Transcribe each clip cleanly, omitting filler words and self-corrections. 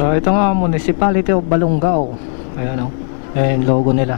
So ito nga, Municipality of Balungao. Ayan o, ayan yung logo nila.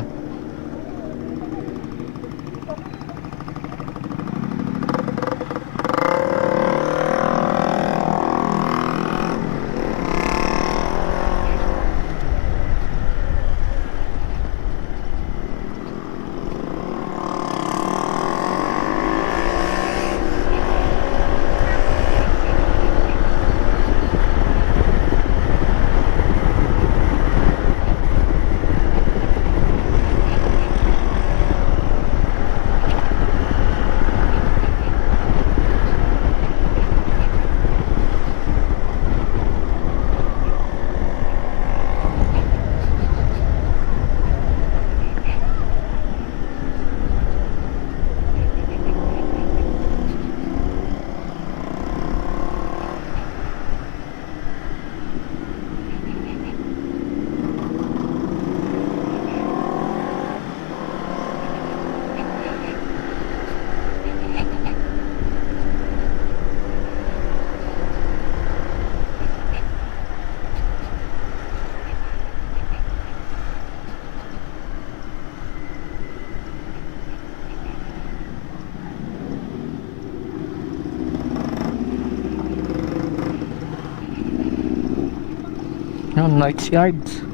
Yung Knights Yards.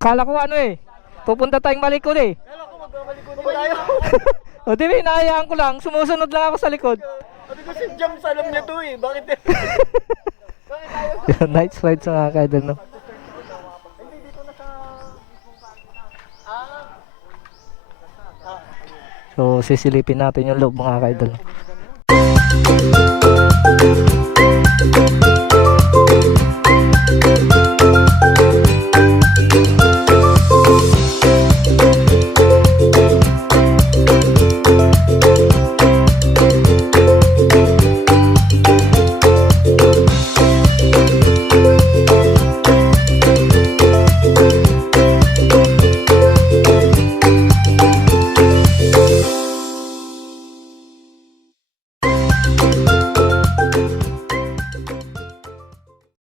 Kala ko ano eh, pupunta tayong Malikod eh. Kala ko magbabalikod pa tayo. O di ba, inaayaan ko lang, sumusunod lang ako sa likod. Sabi ko si Jams, alam niya to eh. Bakit? Bakit tayo? Yung night rides mga kaidol, no? Hindi, dito na sa... So sisilipin natin yung loob mga kaidol.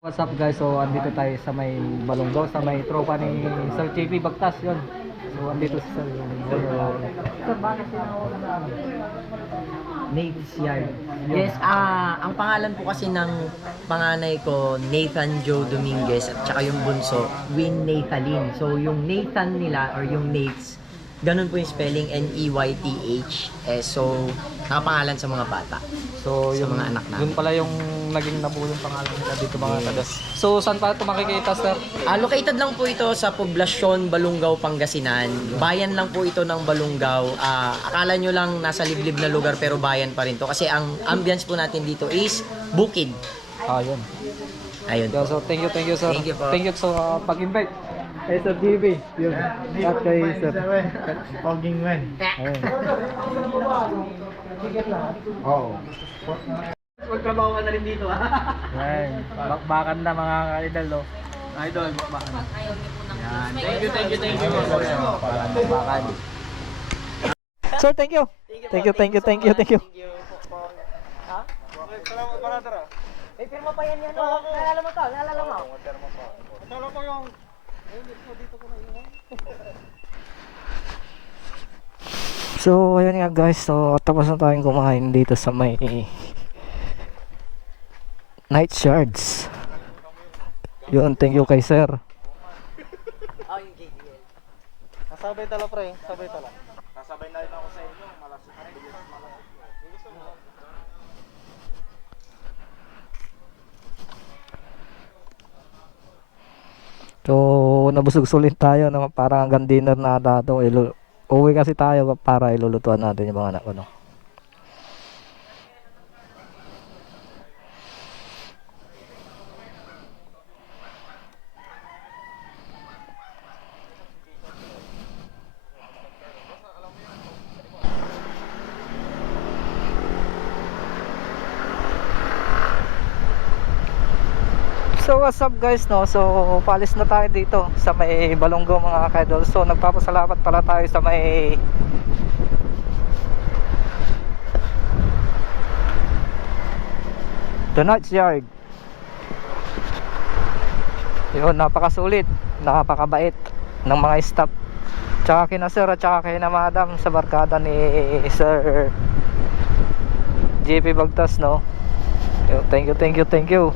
What's up guys, so andito tayo sa may Balungao, sa may tropa ni Sir JP Bagtas yun. So andito si Sir. Sir, bakit sinawag na Nate's Yard? Yes, ang pangalan po kasi ng panganay ko, Nathan Joe Dominguez, at saka yung bunso, Win Nathalyn. So yung Nathan nila, or yung Nates, ganun po yung spelling, N-E-Y-T-H. So, nakapangalan sa mga bata. So Sa yung mga anak namin. yun pala yung naging nabulong pangalan nila dito mga tagas. So saan pa ito makikita, Sir? Located lang po ito sa Poblasyon, Balungao, Pangasinan. Bayan lang po ito ng Balungao. Akala nyo lang nasa liblib na lugar pero bayan pa rin to. Kasi ang ambience po natin dito is bukid. Yun. Ayun. Yeah, so thank you sir. Thank you po. Thank you sa pag-invite. Kay Sir JP. Yun. At kay Sir. Poging Wen. Ayun. Oo. Magtrabaho ka na rin dito Yan. Bakbakan na mga ka-idol, no? Idol, bakbakan. Yan. Thank you. Bakbakan. Sir, thank you. Thank you. Ha? Salamat para tara. May pirma pa yan yan. Naalala mo to? Naalala mo? Akala ko yung... So, ayun nga guys. So, tapos na tayong kumain dito sa may Night Shards. Yun, thank you kay Sir. Oh, yung JDL. Sabay tala pre, sabay tala. Sasabay na rin ako sa inyo. Malasig. Malasig. Gusto mo? So, nabusog sulit tayo no? Parang hanggang dinner na ata ito. Uwi kasi tayo para ilulutuan natin yung mga anak ko. No? So what's up guys no, so palis na tayo dito sa may Balongo mga kaidol. So nagpapasalamat pala tayo sa may The Nut's Yard. Yun, napakasulit, napakabait ng mga staff, tsaka kina sir at tsaka kina madam sa barkada ni Sir JP Bagtas no. Yun, thank you.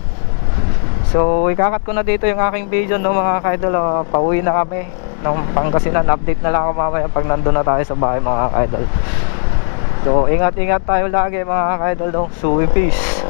So ikakat ko na dito yung aking video no mga kaidol. Pauwi na kami ng Pangasinan. Update na lang ako mamaya pag nandun na tayo sa bahay mga kaidol. So ingat tayo lagi mga kaidol no. Suwi peace.